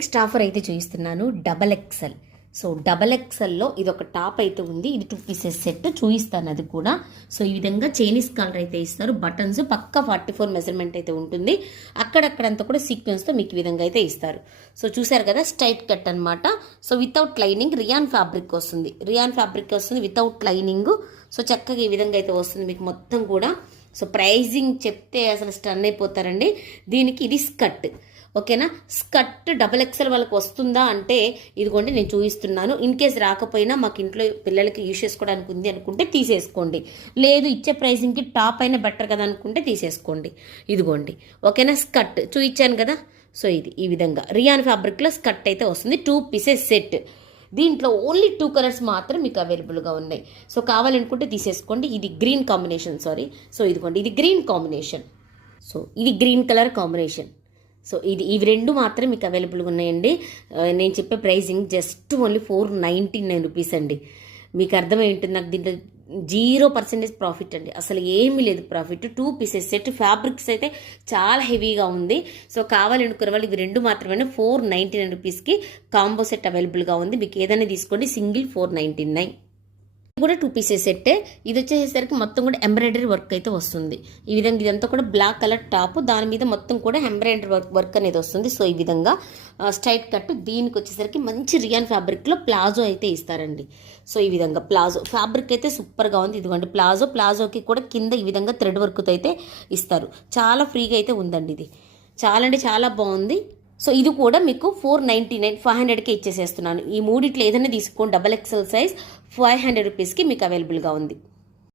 Next offer అయితే చూపిస్తున్నాను double XL. So double ఎక్సెల్లో ఇది ఒక టాప్ అయితే ఉంది. ఇది 2 పీసెస్ సెట్ చూపిస్తాను అది కూడా. సో ఈ విధంగా చైనీస్ కాలర్ అయితే ఇస్తారు. బటన్స్ పక్కా 44 మెజర్మెంట్ అయితే ఉంటుంది. అక్కడక్కడంతా కూడా సీక్వెన్స్తో మీకు ఈ విధంగా అయితే ఇస్తారు. సో చూసారు కదా, స్ట్రైట్ కట్ అనమాట. So without lining rayon fabric వస్తుంది. Without lining. సో చక్కగా ఈ విధంగా అయితే వస్తుంది మీకు మొత్తం కూడా. సో ప్రైజింగ్ చెప్తే అసలు స్టన్ అయిపోతారండి. దీనికి ఇది స్కర్ట్, ఓకేనా. స్కర్ట్ డబల్ ఎక్సెల్ వాళ్ళకి వస్తుందా అంటే ఇదిగోండి నేను చూపిస్తున్నాను. ఇన్ కేస్ రాకపోయినా మాకు ఇంట్లో పిల్లలకి యూజ్ చేసుకోవడానికి ఉంది అనుకుంటే తీసేసుకోండి. లేదు ఇచ్చే ప్రైజింగ్కి టాప్ అయినా బెటర్ కదా అనుకుంటే తీసేసుకోండి. ఇదిగోండి, ఓకేనా. స్కర్ట్ చూపించాను కదా. సో ఇది ఈ విధంగా రియాన్ ఫ్యాబ్రిక్లో స్కర్ట్ అయితే వస్తుంది. 2 పీసెస్ సెట్. దీంట్లో ఓన్లీ 2 కలర్స్ మాత్రం మీకు అవైలబుల్గా ఉన్నాయి. సో కావాలనుకుంటే తీసేసుకోండి. ఇది గ్రీన్ కాంబినేషన్, సో ఇదిగోండి ఇది గ్రీన్ కాంబినేషన్. సో ఇది గ్రీన్ కలర్ కాంబినేషన్. సో ఇవి రెండు మాత్రం మీకు అవైలబుల్గా ఉన్నాయండి. నేను చెప్పే ప్రైజింగ్ జస్ట్ ఓన్లీ 499 రూపీస్ అండి. మీకు అర్థమై ఉంటుంది నాకు. దీంట్లో 0% ప్రాఫిట్ అండి, అసలు ఏమీ లేదు ప్రాఫిట్. 2 pieces set. ఫ్యాబ్రిక్స్ అయితే చాలా హెవీగా ఉంది. సో కావాలనుకునే వాళ్ళు ఇవి రెండు మాత్రమే 499 రూపీస్కి కాంబో సెట్ అవైలబుల్గా ఉంది. మీకు ఏదైనా తీసుకోండి, సింగిల్ 499. కూడా 2 పీసెస్ సెట్టే. ఇది వచ్చేసరికి మొత్తం కూడా ఎంబ్రాయిడరీ వర్క్ అయితే వస్తుంది. ఈ విధంగా ఇదంతా కూడా బ్లాక్ కలర్ టాప్, దాని మీద మొత్తం కూడా ఎంబ్రాయిడరీ వర్క్ అనేది వస్తుంది. సో ఈ విధంగా స్ట్రైట్ కట్. దీనికి వచ్చేసరికి మంచి రియాన్ ఫ్యాబ్రిక్లో ప్లాజో అయితే ఇస్తారండి. సో ఈ విధంగా ప్లాజో ఫ్యాబ్రిక్ అయితే సూపర్గా ఉంది. ఇదిగోండి ప్లాజోకి కూడా కింద ఈ విధంగా థ్రెడ్ వర్క్తో అయితే ఇస్తారు. చాలా ఫ్రీగా అయితే ఉందండి. ఇది చాలా అంటే చాలా బాగుంది. సో ఇది కూడా మీకు 499, 500కే ఇచ్చేసేస్తున్నాను. ఈ మూడిట్లో ఏదైనా తీసుకోండి. డబల్ ఎక్సెల్ సైజ్ 500 రూపీస్కి మీకు అవైలబుల్గా ఉంది.